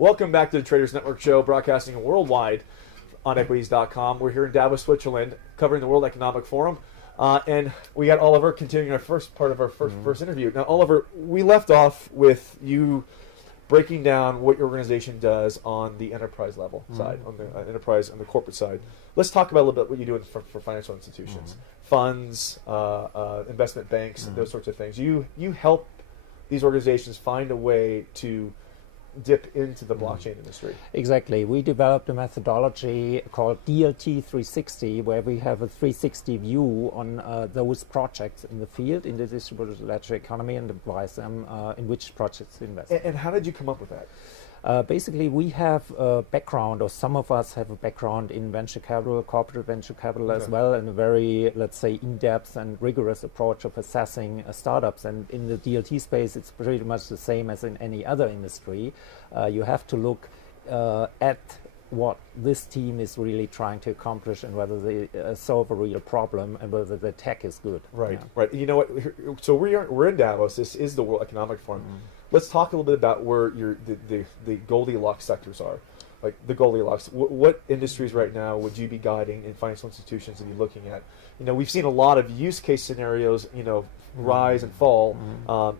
Welcome back to the Traders Network Show, broadcasting worldwide on Equities.com. We're here in Davos, Switzerland, covering the World Economic Forum. And we got Oliver continuing our first part of our first interview. Now, Oliver, we left off with you breaking down what your organization does on the enterprise level side, on the enterprise, on the corporate side. Let's talk about a little bit what you do for financial institutions, funds, investment banks, those sorts of things. You help these organizations find a way to dip into the blockchain industry. Exactly. We developed a methodology called DLT 360, where we have a 360 view on those projects in the field, in the distributed ledger economy, and advise them in which projects to invest. And how did you come up with that? Basically, we have a background, or some of us have a background in venture capital, corporate venture capital as well, and a very, let's say, in-depth and rigorous approach of assessing startups. And in the DLT space, it's pretty much the same as in any other industry. You have to look at what this team is really trying to accomplish and whether they solve a real problem and whether the tech is good. Right, right. You know what? So we're in Davos. This is the World Economic Forum. Let's talk a little bit about where the Goldilocks sectors are. Like the Goldilocks, what industries right now would you be guiding in financial institutions to be looking at? You know, we've seen a lot of use case scenarios, you know, rise and fall,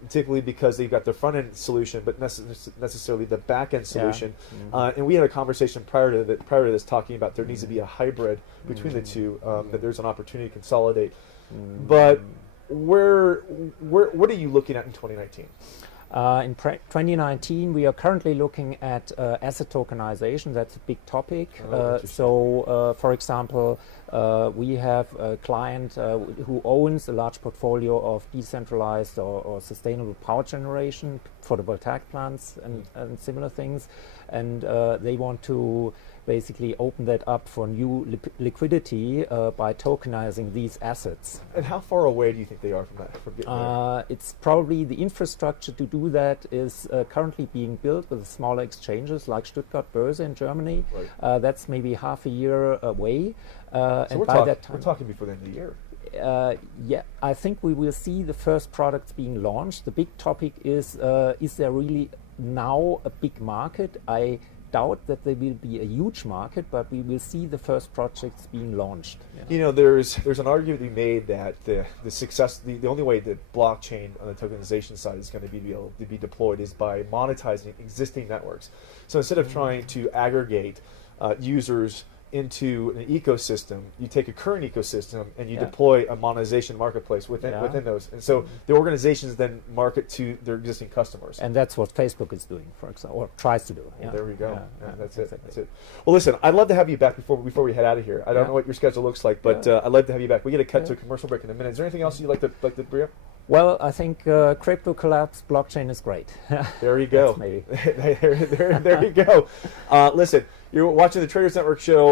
particularly because they've got their front end solution, but necessarily the back end solution. And we had a conversation prior to this talking about there needs to be a hybrid between the two. That there's an opportunity to consolidate. But what are you looking at in 2019? In 2019, we are currently looking at asset tokenization. That's a big topic. For example, we have a client who owns a large portfolio of decentralized or sustainable power generation, photovoltaic plants and similar things. And they want to basically open that up for new liquidity by tokenizing these assets. And how far away do you think they are from that? From getting there? It's probably the infrastructure to do that is currently being built with smaller exchanges like Stuttgart Börse in Germany. Right. That's maybe half a year away. So and by that time, we're talking before the end of the year. Yeah, I think we will see the first products being launched. The big topic is there really now a big market? I doubt that there will be a huge market, but we will see the first projects being launched. Yeah. You know, there's an argument to be made that the only way that blockchain on the tokenization side is going to be able to be deployed is by monetizing existing networks. So instead of trying to aggregate users into an ecosystem, you take a current ecosystem and you deploy a monetization marketplace within those. And so the organizations then market to their existing customers. And that's what Facebook is doing, for example, or tries to do. Well, there we go. That's it. That's it. Well, listen, I'd love to have you back before we head out of here. I don't know what your schedule looks like, but I'd love to have you back. We get to cut to a commercial break in a minute. Is there anything else you'd like to bring up? Well, I think crypto collapse, blockchain is great. There you go. Maybe. there you go. Listen, you're watching the Traders Network Show.